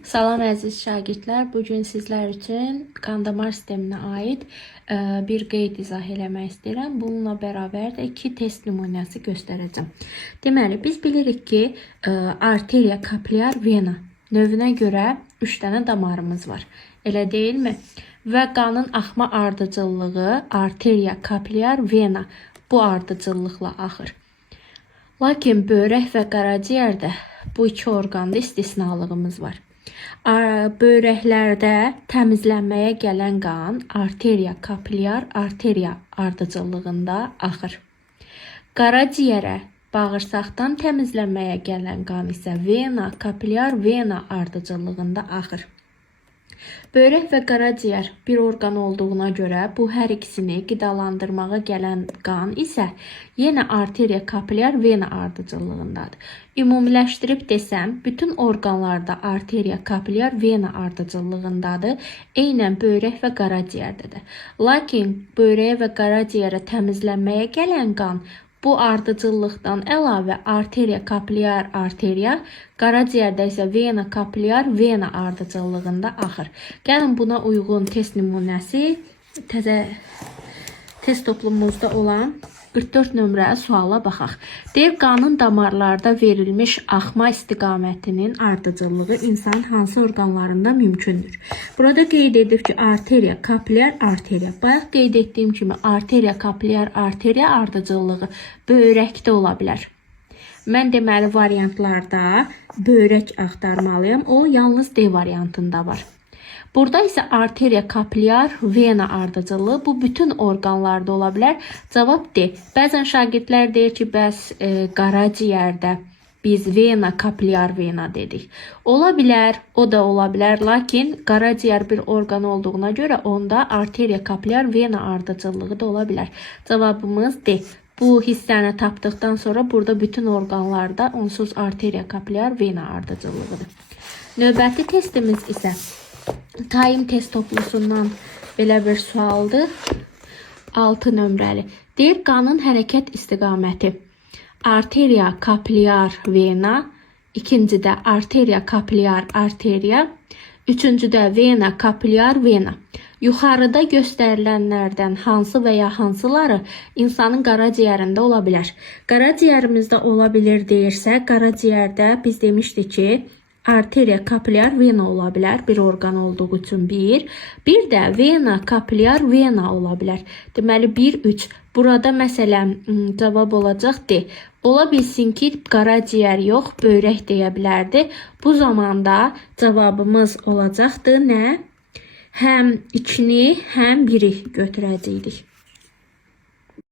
Salam əziz şagirdlər. Bugün sizlər üçün qan damar sisteminə aid bir qeyd izah eləmək istəyirəm. Bununla bərabər də 2 test nümunəsi göstərəcəm. Deməli, biz bilirik ki, arteriya, kapilyar, vena növünə görə 3 dənə damarımız var. Elə deyilmi? Və qanın axma ardıcıllığı arteriya, kapilyar, vena bu ardıcıllıqla axır. Lakin böyrək və qaraciyərdə bu iki orqanda istisnalığımız var. Böyrəklərdə təmizlənməyə gələn qan arteriya, kapilyar, arteriya ardıcıllığında axır. Qaraciyərə, bağırsaqdan təmizlənməyə gələn qan isə vena, kapilyar, vena ardıcıllığında axır. Böyrək və qaraciyər bir orqan olduğuna görə bu hər ikisini qidalandırmağa gələn qan isə yenə arteriya, kapilyar, vena ardıcıllığındadır. Ümumiləşdirib desəm, bütün orqanlarda arteriya, kapilyar, vena ardıcıllığındadır. Eynən böyrək və qaraciyərdədir. Lakin böyrəyə və qaraciyərə təmizlənməyə gələn qan bu ardıcıllıqdan əlavə arteriya, kapilyar, arteriya, qaraciyərdə isə vena, kapilyar, vena ardıcıllığında axır. Gəlin buna uyğun test nümunəsi təzə test toplumumuzda olan 44 nömrəli suala baxaq. Deyir, qanın damarlarda verilmiş axma istiqamətinin ardıcıllığı insanın hansı orqanlarında mümkündür? Burada qeyd edib ki, arteriya, kapilyar, arteriya. Bayaq qeyd etdiyim kimi arteriya, kapilyar, arteriya ardıcıllığı böyrəkdə ola bilər. Mən deməli variantlarda böyrək axtarmalıyım. O yalnız D variantında var. Burada isə arteriya, kapilyar, vena ardıcıllığı bu bütün orqanlarda ola bilər. Cavab D. Bəzən şagirdlər deyir ki, bəs qaraciyərdə biz vena, kapilyar, vena dedik. Ola bilər, o da ola bilər. Lakin qaraciyər bir orqan olduğuna görə onda arteriya, kapilyar, vena ardıcıllığı da ola bilər. Cavabımız D. Bu hissəni tapdıqdan sonra burada bütün orqanlarda onsuz arteriya, kapilyar, vena ardıcıllığıdır. Növbəti testimiz isə Taym test toplusundan belə bir sualdır. 6 nömrəli. Deyir, qanın hərəkət istiqaməti arteriya, kapilyar, vena, ikincidə arteriya, kapilyar, arteriya, üçüncüdə vena, kapilyar, vena. Yuxarıda göstərilənlərdən hansı və ya hansıları insanın qaraciyərində ola bilər? Qaraciyərimizdə ola bilir deyirsə, qaraciyərdə biz demişdik ki, arteriya, kapilyar, vena ola bilər. Bir orqan olduğu üçün bir. Bir də vena, kapilyar, vena ola bilər. Deməli 1, 3. Burada məsələn cavab olacaq D. Ola bilsin ki, qaraciyər yox, böyrək deyə bilərdi. Bu zamanda cavabımız olacaqdı nə? Həm 2-ni, həm 1-i götürəcəkdik.